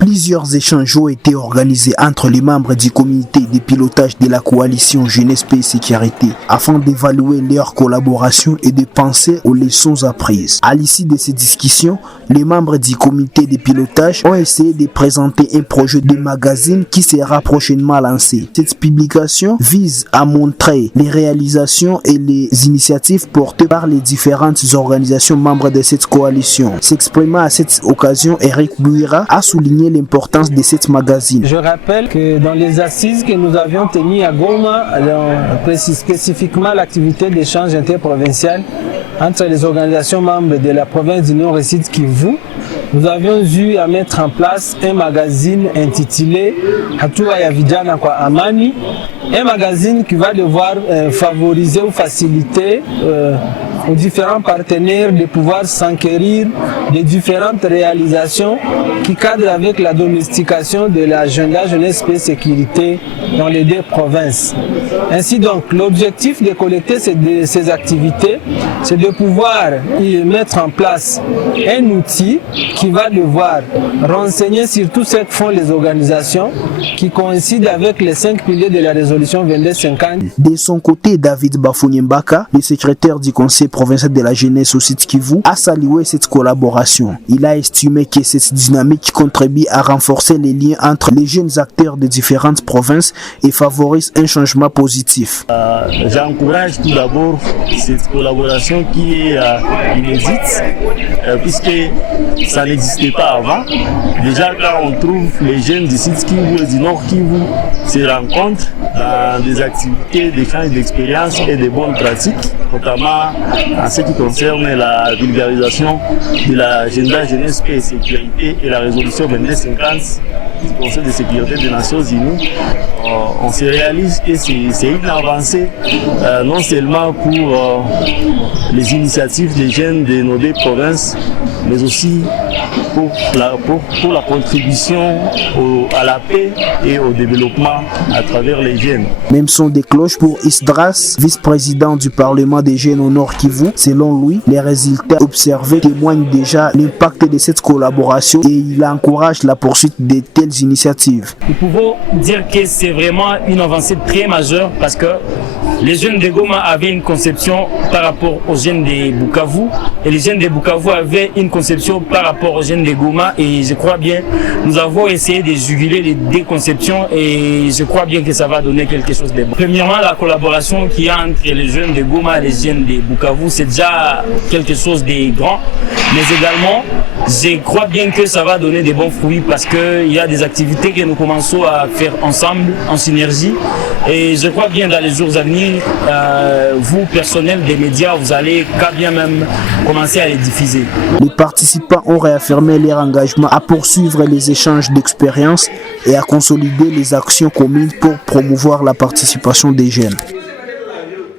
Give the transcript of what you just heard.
Plusieurs échanges ont été organisés entre les membres du comité de pilotage de la coalition Jeunesse, Paix et Sécurité afin d'évaluer leur collaboration et de penser aux leçons apprises. À l'issue de ces discussions, les membres du comité de pilotage ont essayé de présenter un projet de magazine qui sera prochainement lancé. Cette publication vise à montrer les réalisations et les initiatives portées par les différentes organisations membres de cette coalition. S'exprimant à cette occasion, Eric Bouira a souligné l'importance de cette magazine. Je rappelle que dans les assises que nous avions tenues à Goma, spécifiquement l'activité d'échange interprovincial entre les organisations membres de la province du Nord et Sud Kivu, nous avions eu à mettre en place un magazine intitulé Hatua ya Vijana kwa Amani, un magazine qui va devoir favoriser ou faciliter aux différents partenaires de pouvoir s'enquérir des différentes réalisations qui cadrent avec la domestication de l'agenda jeunesse, paix, sécurité dans les deux provinces. Ainsi donc, l'objectif de collecter ces activités, c'est de pouvoir y mettre en place un outil qui va devoir renseigner sur tout ce que font les organisations qui coïncident avec les 5 piliers de la résolution 2250. De son côté, David Bafounyembaka, le secrétaire du conseil provincial de la jeunesse au Sud Kivu, a salué cette collaboration. Il a estimé que cette dynamique contribue à renforcer les liens entre les jeunes acteurs de différentes provinces et favorise un changement positif. J'encourage tout d'abord cette collaboration qui est inédite, puisque ça n'existait pas avant. Déjà, quand on trouve les jeunes du Sud Kivu et du Nord Kivu se rencontrent dans des activités d'échange d'expériences et de bonnes pratiques, notamment en ce qui concerne la vulgarisation de l'agenda jeunesse, paix et sécurité et la résolution 2250 du Conseil de sécurité des Nations Unies. On se réalise que c'est une avancée non seulement pour les initiatives des jeunes de nos deux provinces, mais aussi pour la contribution à la paix et au développement à travers les jeunes. Même son des cloches pour Isdras, vice-président du Parlement des jeunes au Nord Kivu. Selon lui, les résultats observés témoignent déjà l'impact de cette collaboration et il encourage la poursuite de telles initiatives. Nous pouvons dire que c'est vraiment une avancée très majeure parce que les jeunes de Goma avaient une conception par rapport aux jeunes de Bukavu et les jeunes de Bukavu avaient une conception par rapport aux jeunes de Goma et je crois bien nous avons essayé de juguler les deux conceptions et je crois bien que ça va donner quelque chose de bon. Premièrement, la collaboration qu'il y a entre les jeunes de Goma et les jeunes de Bukavu, c'est déjà quelque chose de grand, mais également je crois bien que ça va donner des bons fruits parce qu'il y a des activités que nous commençons à faire ensemble, en synergie et je crois bien dans les jours à venir, vous, personnel des médias, vous allez quand bien même commencer à les diffuser. Les participants ont réaffirmé leur engagement à poursuivre les échanges d'expériences et à consolider les actions communes pour promouvoir la participation des jeunes.